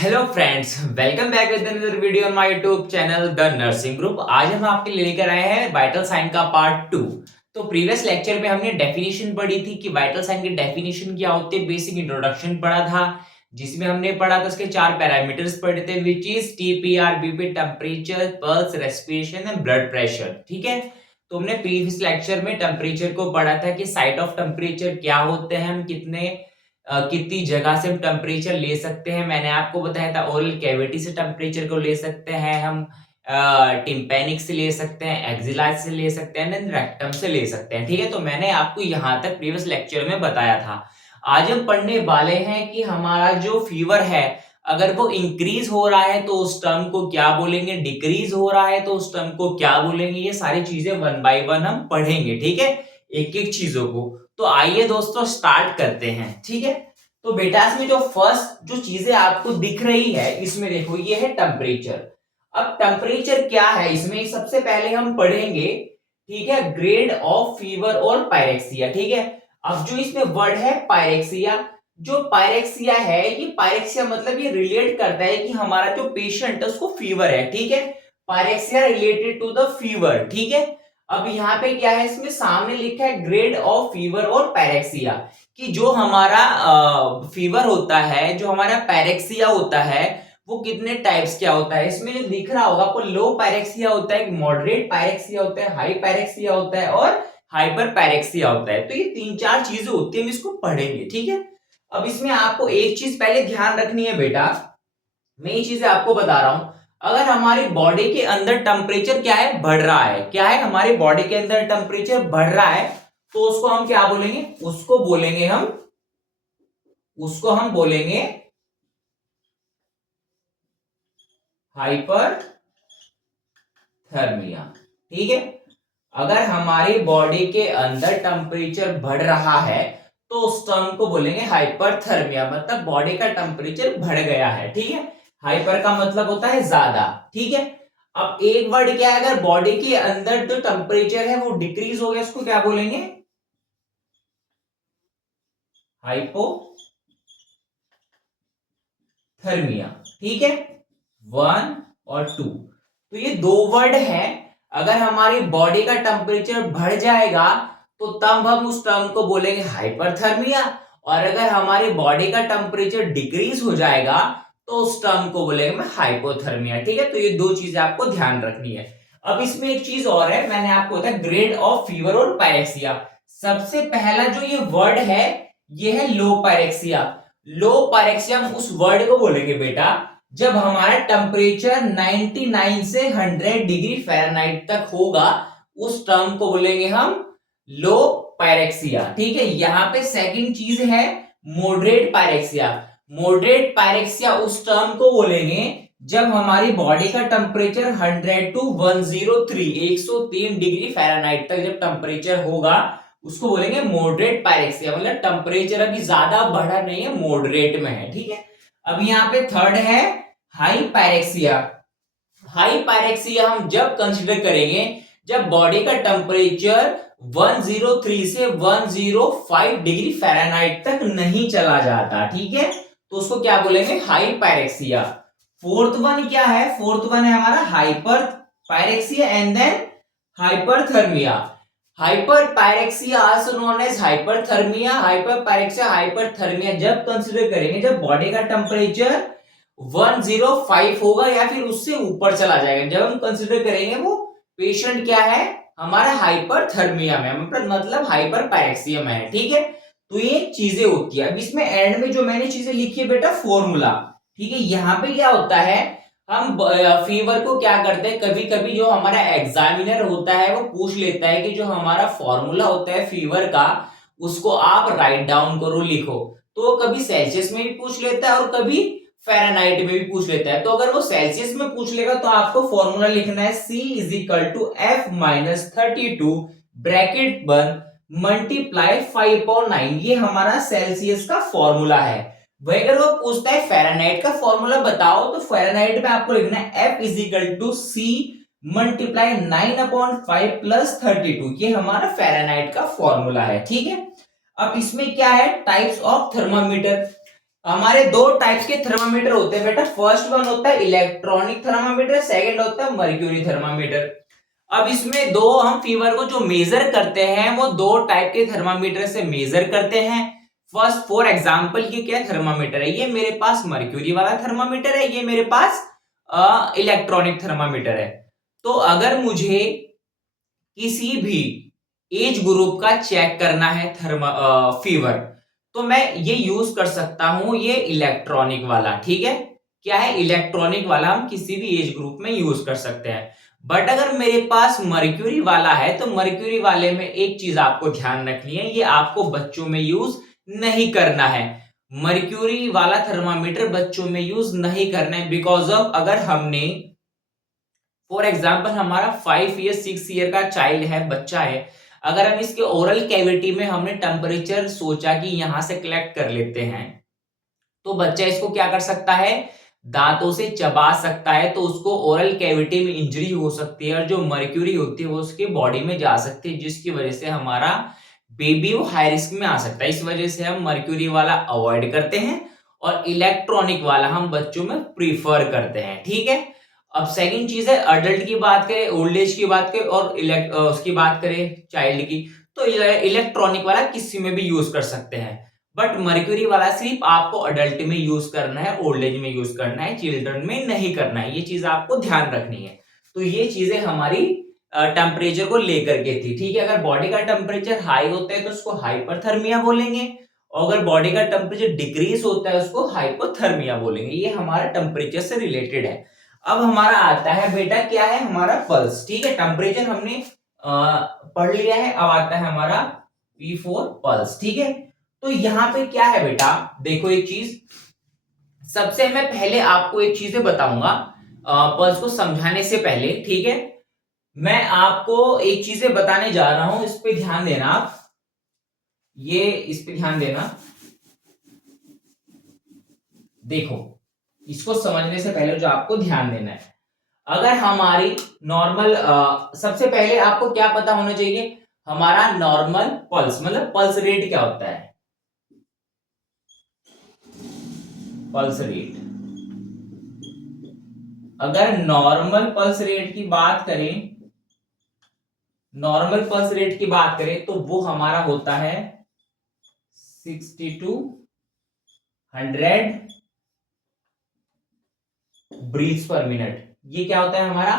Hello friends, welcome back with another video on my YouTube channel the nursing group. आज हम आपके लिए लेकर आए हैं वाइटल साइन का पार्ट 2। तो प्रीवियस लेक्चर में हमने डेफिनेशन पढ़ी थी कि वाइटल साइन की डेफिनेशन क्या होती है, बेसिक इंट्रोडक्शन पढ़ा था, जिसमें हमने पढ़ा था उसके 4 पैरामीटर्स पढ़े थे, which is TPR, BP, temperature, pulse, respiration and blood pressure. ठीक है, तो हमने प्रीवियस लेक्चर में टेम्परेचर को पढ़ा था कि साइट ऑफ टेम्परेचर क्या होते हैं, हम कितनी जगह से हम टेम्परेचर ले सकते हैं। मैंने आपको बताया था ओरल कैविटी से टेम्परेचर को ले सकते हैं हम, टिम्पैनिक से ले सकते हैं, एक्सिला से ले सकते हैं, रेक्टम से ले सकते हैं। ठीक है, तो मैंने आपको यहाँ तक प्रीवियस लेक्चर में बताया था। आज हम पढ़ने वाले हैं कि हमारा जो फीवर है, अगर वो इंक्रीज हो रहा है तो उस टर्म को क्या बोलेंगे, डिक्रीज हो रहा है तो उस टर्म को क्या बोलेंगे। ये सारी चीजें वन बाय वन हम पढ़ेंगे। ठीक है, एक एक चीजों को। तो आइए दोस्तों स्टार्ट करते हैं। ठीक है, तो बेटा इसमें जो फर्स्ट जो चीजें आपको दिख रही है, इसमें देखो ये है टेम्परेचर। अब टेम्परेचर क्या है, इसमें सबसे पहले हम पढ़ेंगे, ठीक है, ग्रेड ऑफ फीवर और पायरेक्सिया। ठीक है, अब जो इसमें वर्ड है पायरेक्सिया, जो पायरेक्सिया है, ये पायरेक्सिया मतलब ये रिलेट करता है कि हमारा जो पेशेंट है उसको फीवर है। ठीक है, pyrexia related to the fever. ठीक है, अब यहाँ पे क्या है, इसमें सामने लिखा है ग्रेड ऑफ फीवर और पैरेक्सिया, कि जो हमारा फीवर होता है, जो हमारा पैरेक्सिया होता है, वो कितने टाइप्स क्या होता है। इसमें जो दिख रहा होगा आपको, लो पैरेक्सिया होता है, मॉडरेट पैरेक्सिया होता है, हाई पैरेक्सिया होता है और हाइपर पैरेक्सिया होता है। तो ये 3-4 चीजें होती है, हम इसको पढ़ेंगे। ठीक है, अब इसमें आपको एक चीज पहले ध्यान रखनी है बेटा, मैं ये चीजें आपको बता रहा हूं। अगर हमारी बॉडी के अंदर टेम्परेचर क्या है, बढ़ रहा है, क्या है, हमारी बॉडी के अंदर टेम्परेचर बढ़ रहा है, तो उसको हम क्या बोलेंगे, उसको हम बोलेंगे हाइपरथर्मिया। ठीक है, अगर हमारी बॉडी के अंदर टेम्परेचर बढ़ रहा है तो उस टर्म को बोलेंगे हाइपरथर्मिया, मतलब बॉडी का टेम्परेचर बढ़ गया है। ठीक है, हाइपर का मतलब होता है ज्यादा। ठीक है, अब एक वर्ड क्या है, अगर बॉडी के अंदर जो टेम्परेचर है वो डिक्रीज हो गया, उसको क्या बोलेंगे, हाइपोथर्मिया। ठीक है, 1 और 2, तो ये दो वर्ड है। अगर हमारी बॉडी का टेम्परेचर बढ़ जाएगा तो तब हम उस टर्म को बोलेंगे हाइपरथर्मिया, और अगर हमारी बॉडी का टेम्परेचर डिक्रीज हो जाएगा तो उस टर्म को बोलेंगे मैं हाइपोथर्मिया। ठीक है, तो ये दो चीजें आपको ध्यान रखनी है। अब इसमें एक चीज और है, मैंने आपको बताया ग्रेड ऑफ फीवर और पायरेक्सिया। सबसे पहला जो ये वर्ड है, ये है लो पायरेक्सिया। लो पायरेक्सिया हम उस वर्ड को बोलेंगे बेटा जब हमारा टेम्परेचर 99 से 100 डिग्री फ़ारेनहाइट तक होगा, उस टर्म को बोलेंगे हम लो पायरेक्सिया। ठीक है, यहां पे सेकंड चीज है मॉडरेट पायरेक्सिया। मॉडरेट पायरेक्सिया उस टर्म को बोलेंगे जब हमारी बॉडी का टेम्परेचर 100 टू 103 डिग्री फ़ारेनहाइट तक जब टेम्परेचर होगा, उसको बोलेंगे मॉडरेट पायरेक्सिया, मतलब टेम्परेचर अभी ज्यादा बढ़ा नहीं है, मॉडरेट में है। ठीक है, अब यहाँ पे थर्ड है हाई पायरेक्सिया। हाई पायरेक्सिया हम जब कंसीडर करेंगे जब बॉडी का टेम्परेचर 103 से 105 डिग्री फ़ारेनहाइट तक नहीं चला जाता। ठीक है, तो उसको क्या बोलेंगे, हाई पायरेक्सिया। फोर्थ वन क्या है, फोर्थ वन है हमारा hyper pyrexia and then hyperthermia. Hyper pyrexia also known as hyperthermia, hyper pyrexia, hyperthermia जब कंसीडर करेंगे जब बॉडी का टेम्परेचर 105 होगा या फिर उससे ऊपर चला जाएगा, जब हम कंसीडर करेंगे वो पेशेंट क्या है, हमारा हाइपरथर्मिया में, मतलब हाइपर पायरेक्सिया में है। ठीक है, तो ये चीजें होती है। अब इसमें एंड में जो मैंने चीजें लिखी है बेटा, फॉर्मूला। ठीक है, यहाँ पे क्या होता है, हम फीवर को क्या करते हैं, कभी कभी जो हमारा एग्जामिनर होता है वो पूछ लेता है कि जो हमारा फॉर्मूला होता है फीवर का, उसको आप राइट डाउन करो, लिखो। तो कभी सेल्सियस में भी पूछ लेता है और कभी फ़ारेनहाइट में भी पूछ लेता है। तो अगर वो सेल्सियस में पूछ लेगा तो आपको फॉर्मूला लिखना है C is equal to F-32 bracket बंद मल्टीप्लाई 5/9, ये हमारा सेल्सियस का फॉर्मूला है। वही अगर वो पूछता है फ़ारेनहाइट का फॉर्मूला बताओ, तो फ़ारेनहाइट में आपको लिखना है F is equal to C multiply 9/5 plus 32, ये हमारा फ़ारेनहाइट का फॉर्मूला है। ठीक है, अब इसमें क्या है, टाइप्स ऑफ थर्मामीटर। हमारे दो टाइप्स के थर्मामीटर होते हैं बेटा। फर्स्ट वन होता है इलेक्ट्रॉनिक थर्मामीटर, सेकंड होता है मर्क्यूरी थर्मामीटर। अब इसमें दो हम फीवर को जो मेजर करते हैं वो दो टाइप के थर्मामीटर से मेजर करते हैं। फर्स्ट फॉर एग्जांपल ये क्या थर्मामीटर है, ये मेरे पास मर्क्यूरी वाला थर्मामीटर है, ये मेरे पास इलेक्ट्रॉनिक थर्मामीटर है। तो अगर मुझे किसी भी एज ग्रुप का चेक करना है फीवर, तो मैं ये यूज कर सकता हूं ये इलेक्ट्रॉनिक वाला। ठीक है, क्या है इलेक्ट्रॉनिक वाला हम किसी भी एज ग्रुप में यूज कर सकते हैं। बट अगर मेरे पास मर्क्यूरी वाला है तो मर्क्यूरी वाले में एक चीज आपको ध्यान रखनी है, ये आपको बच्चों में यूज नहीं करना है। मर्क्यूरी वाला थर्मामीटर बच्चों में यूज नहीं करना है बिकॉज ऑफ अगर हमने फॉर एग्जाम्पल हमारा 5 ईयर 6 ईयर का चाइल्ड है, बच्चा है, अगर हम इसके ओरल कैविटी में हमने टेम्परेचर सोचा कि यहां से कलेक्ट कर लेते हैं, तो बच्चा इसको क्या कर सकता है, दांतों से चबा सकता है, तो उसको ओरल कैविटी में इंजरी हो सकती है और जो मर्क्यूरी होती है वो उसके बॉडी में जा सकती है, जिसकी वजह से हमारा बेबी वो हाई रिस्क में आ सकता है। इस वजह से हम मर्क्यूरी वाला अवॉइड करते हैं और इलेक्ट्रॉनिक वाला हम बच्चों में प्रीफर करते हैं। ठीक है, अब सेकंड चीज है अडल्ट की बात करें, ओल्ड एज की बात करें और उसकी बात करें चाइल्ड की, तो इलेक्ट्रॉनिक वाला किसी में भी यूज कर सकते हैं। बट मर्क्यूरी वाला सिर्फ आपको अडल्ट में यूज करना है, ओल्ड एज में यूज करना है, चिल्ड्रन में नहीं करना है। ये चीज आपको ध्यान रखनी है। तो ये चीजें हमारी टेम्परेचर को लेकर के थी। ठीक है, अगर बॉडी का टेम्परेचर हाई होता है तो उसको हाइपरथर्मिया बोलेंगे, और अगर बॉडी का टेम्परेचर डिक्रीज होता है उसको हाइपोथर्मिया बोलेंगे। ये हमारा टेम्परेचर से रिलेटेड है। अब हमारा आता है बेटा क्या है, हमारा पल्स। ठीक है, टेम्परेचर हमने पढ़ लिया है, अब आता है हमारा P4 पल्स। ठीक है, तो यहां पे क्या है बेटा, देखो एक चीज, सबसे मैं पहले आपको एक चीजें बताऊंगा पल्स को समझाने से पहले। ठीक है, मैं आपको एक चीजें बताने जा रहा हूं, इस पे ध्यान देना आप, ये इस पे ध्यान देना। देखो, इसको समझने से पहले जो आपको ध्यान देना है, अगर हमारी नॉर्मल सबसे पहले आपको क्या पता होना चाहिए, हमारा नॉर्मल पल्स मतलब पल्स रेट क्या होता है। पल्स रेट, अगर नॉर्मल पल्स रेट की बात करें, नॉर्मल पल्स रेट की बात करें तो वो हमारा होता है 60 to 100 ब्रीथ्स पर मिनट। ये क्या होता है हमारा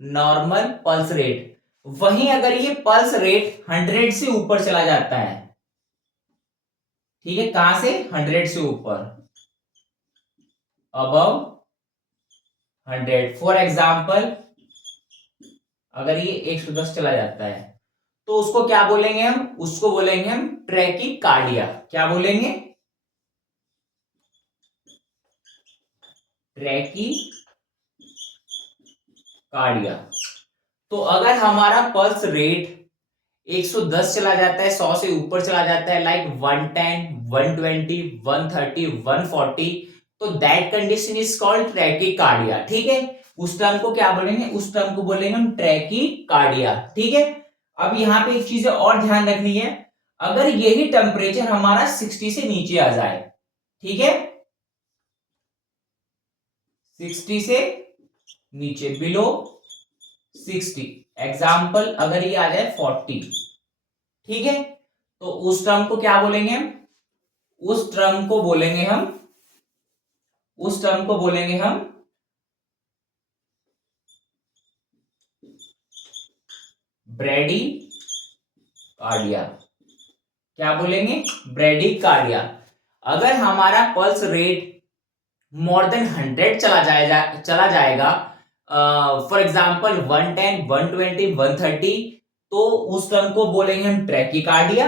नॉर्मल पल्स रेट। वहीं अगर ये पल्स रेट 100 से ऊपर चला जाता है, ठीक है, कहां से 100 से ऊपर, अबव 100, फॉर एग्जाम्पल अगर ये 110 चला जाता है तो उसको क्या बोलेंगे हम, उसको बोलेंगे हम ट्रैकीकार्डिया। क्या बोलेंगे, ट्रैकीकार्डिया। तो अगर हमारा पल्स रेट 110 चला जाता है, 100 से ऊपर चला जाता है, लाइक 110, 120, 130, 140, तो that condition is called tachycardia. ठीक है, उस टर्म को क्या बोलेंगे, उस टर्म को बोलेंगे हम ट्रैकीकार्डिया। ठीक है, अब यहां पे एक चीज और ध्यान रखनी है, अगर यही टेम्परेचर हमारा 60 से नीचे आ जाए, ठीक है, 60 से नीचे, बिलो 60, एग्जाम्पल अगर ये आ जाए 40, ठीक है, तो उस टर्म को क्या बोलेंगे हम, उस टर्म को बोलेंगे हम, उस टर्म को बोलेंगे हम ब्रैडीकार्डिया। क्या बोलेंगे, ब्रैडीकार्डिया। अगर हमारा पल्स रेट मोर देन 100 चला जाएगा, फॉर एग्जाम्पल 110, 120, 130, तो उस टर्म को बोलेंगे हम ट्रैकीकार्डिया।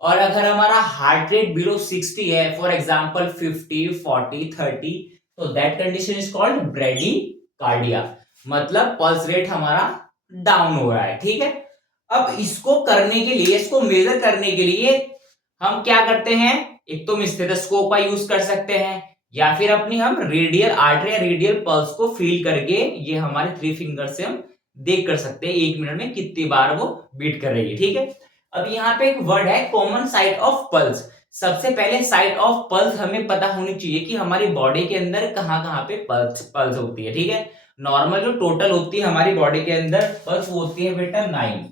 और अगर हमारा हार्ट रेट बिलो 60 है, फॉर एग्जाम्पल 50, 40, 30, तो that condition is called bradycardia, मतलब पल्स रेट हमारा डाउन हो रहा है। ठीक है, अब इसको करने के लिए, इसको मेजर करने के लिए हम क्या करते हैं, एक तो स्टेथोस्कोप का यूज कर सकते हैं, या फिर अपनी हम रेडियल आर्टरी या रेडियल पल्स को फील करके, ये हमारे 3 फिंगर से हम देख कर सकते हैं 1 मिनट में कितनी बार वो बीट कर रही है। ठीक है, अब यहाँ पे एक वर्ड है कॉमन साइट ऑफ पल्स। सबसे पहले साइट ऑफ पल्स हमें पता होनी चाहिए कि हमारी बॉडी के अंदर कहाँ कहाँ पे पल्स पल्स होती है। ठीक है, नॉर्मल जो टोटल होती है हमारी बॉडी के अंदर पल्स वो होती है बेटा 9।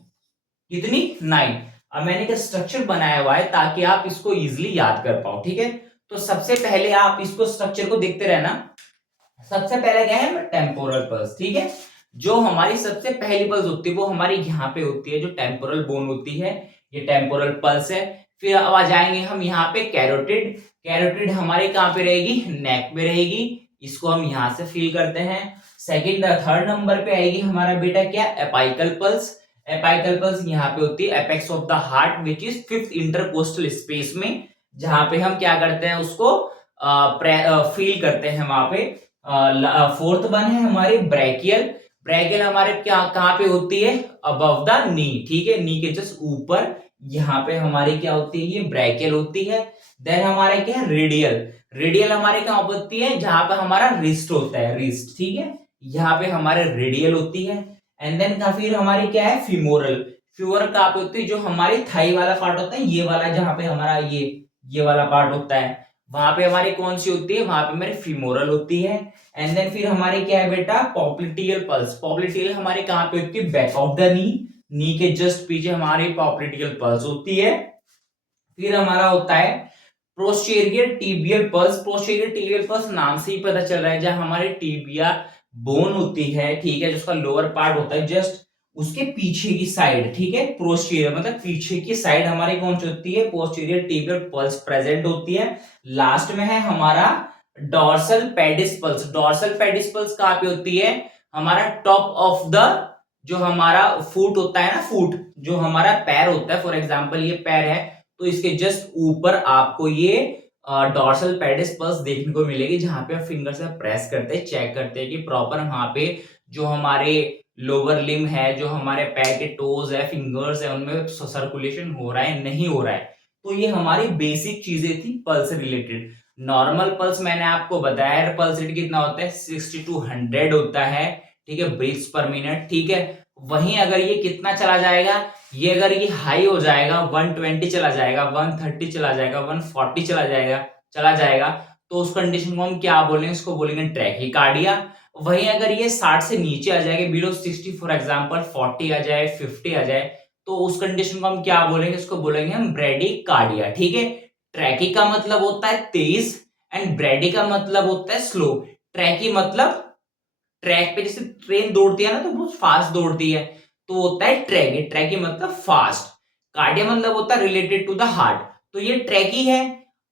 कितनी? 9। अब मैंने एक स्ट्रक्चर बनाया हुआ है ताकि आप इसको इजिली याद कर पाओ। ठीक है, तो सबसे पहले आप इसको स्ट्रक्चर को देखते रहना। सबसे पहले क्या है? Temporal pulse. ठीक है, जो हमारी सबसे पहली पल्स होती है वो हमारी यहाँ पे होती है, जो टेम्पोरल बोन होती है, ये टेम्पोरल पल्स है। फिर अब आ जाएंगे हम यहाँ पे कैरोटिड। कैरोटिड हमारे कहाँ पे रहेगी? नेक में रहेगी, इसको हम यहाँ से फील करते हैं। सेकंड थर्ड नंबर पे आएगी हमारा बेटा क्या? Apical pulse. एपाइकल पल्स यहाँ पे होती है apex of the heart which is 5th intercostal space में, जहां पे हम क्या करते हैं? उसको फील करते हैं वहां पे। फोर्थ वन है हमारी ब्रैकियल। ब्रैकियल हमारे क्या कहाँ पे होती है? Above the knee. ठीक है, नी के जस्ट ऊपर यहाँ पे हमारी क्या होती है? ये ब्रैकियल होती है। देन हमारे क्या है? रेडियल। रेडियल हमारे कहाँ होती है? जहां पे हमारा रिस्ट होता है, रिस्ट। ठीक है, यहाँ पे हमारे रेडियल होती है। एंड देन फिर हमारी क्या है? फीमोरल। फीमोरल कहाँ पे होती है? जो हमारी थाई वाला पार्ट होता है, ये वाला, जहां पे हमारा ये वाला पार्ट होता है, वहां पे हमारी कौन सी होती है? वहां पे हमारी फीमोरल होती है। एंड देन फिर हमारी क्या है बेटा? Popliteal pulse. पॉप्लिटियल हमारी कहाँ पे होती है? Back of the knee. Knee के जस्ट पीछे हमारी पॉप्लिटियल पल्स होती है। फिर हमारा होता है posterior tibial pulse. Posterior tibial pulse नाम से ही पता चल रहा है, जहां हमारी टिबिया बोन होती है, ठीक है, जिसका लोअर पार्ट होता है जस्ट उसके पीछे की साइड। ठीक है, पोस्टीरियर मतलब पीछे की साइड हमारी कौन सी होती है? पोस्टीरियर टिबियल पल्स प्रेजेंट होती है। लास्ट में है हमारा dorsal pedis pulse. Dorsal pedis pulse कहाँ पे होती है? हमारा टॉप ऑफ द, जो हमारा फुट होता है ना, फुट जो हमारा पैर होता है, फॉर एग्जांपल ये पैर है, तो इसके जस्ट ऊपर आपको ये डॉर्सल पेडिस पल्स देखने को मिलेगी, जहां पे फिंगर से प्रेस करते हैं, चेक करते हैं कि प्रॉपर वहां पे जो हमारे लोअर लिम है, जो हमारे पैर के टोज है, फिंगर्स है, उनमें सर्कुलेशन हो रहा है, नहीं हो रहा है। तो ये हमारी बेसिक चीजें थी पल्स रिलेटेड। नॉर्मल पल्स मैंने आपको बताया, पल्स रेट कितना होता है? 60 to 100 होता है। ठीक है, ब्रीथ्स पर मिनट। ठीक है, वहीं अगर ये कितना चला जाएगा? ये अगर ये हाई हो जाएगा, 120 चला जाएगा, 130 चला जाएगा, 140 चला जाएगा, तो उस कंडीशन को हम क्या बोलेंगे? इसको बोलेंगे ट्रैकीकार्डिया। वहीं अगर ये 60 से नीचे आ जाएगा, बिलो 60, फॉर एग्जांपल 40 आ जाए, 50 आ जाए, तो उस कंडीशन को हम क्या बोलेंगे? इसको बोलेंगे हम ब्रेडिकार्डिया। ठीक है, ट्रैकी का मतलब होता है तेज एंड ब्रेडी का मतलब होता है स्लो। ट्रैकी मतलब ट्रैक पे जैसे ट्रेन दौड़ती है ना, तो बहुत फास्ट दौड़ती है, तो होता है ट्रैकी। ट्रैकी मतलब फास्ट। कार्डिया मतलब होता है रिलेटेड टू द हार्ट, तो ये ट्रैकी है।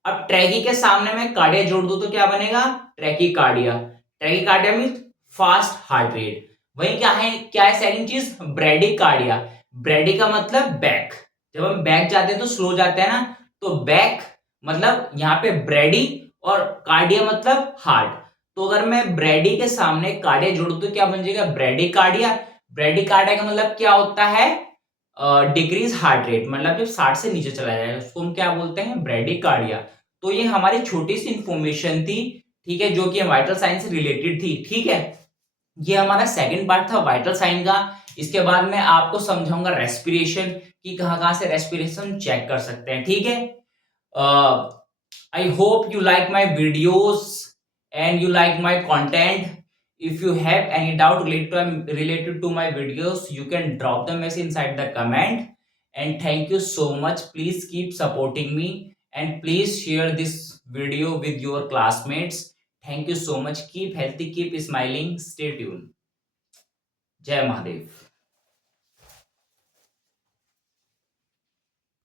अब ट्रैकी के सामने में कार्डिया जोड़ दो तो क्या बनेगा? Tachycardia. Tachycardia mean fast heart rate. वही क्या है सेकंड चीज? ब्रेडिकार्डिया। ब्रेडी का मतलब बैक। जब हम बैक जाते हैं तो स्लो जाते हैं ना, तो बैक मतलब यहाँ पे ब्रेडी, और कार्डिया मतलब हार्ट। तो अगर मैं ब्रेडी के सामने कार्डिया जोड़ू तो क्या बन जाएगा? ब्रेडिकार्डिया। ब्रेडिकार्डिया का मतलब क्या होता है? डिक्रीज हार्ट रेट, मतलब जब 60 से नीचे चला जाएगा उसको हम क्या बोलते हैं? ब्रेडिकार्डिया। तो ये हमारी छोटी सी इंफॉर्मेशन थी, ठीक है, जो कि वाइटल साइन से रिलेटेड थी। ठीक है, ये हमारा सेकंड पार्ट था वाइटल साइन का। इसके बाद मैं आपको समझाऊंगा रेस्पिरेशन कि कहाँ से रेस्पिरेशन चेक कर सकते हैं। ठीक है, I hope you like my videos and you like my content. If you have any doubt related to my videos, you can drop the message inside the comment. And thank you so much. Please keep supporting me and please share this video with your classmates. Thank you so much. Keep healthy, keep smiling. Stay tuned. Jai Mahadev.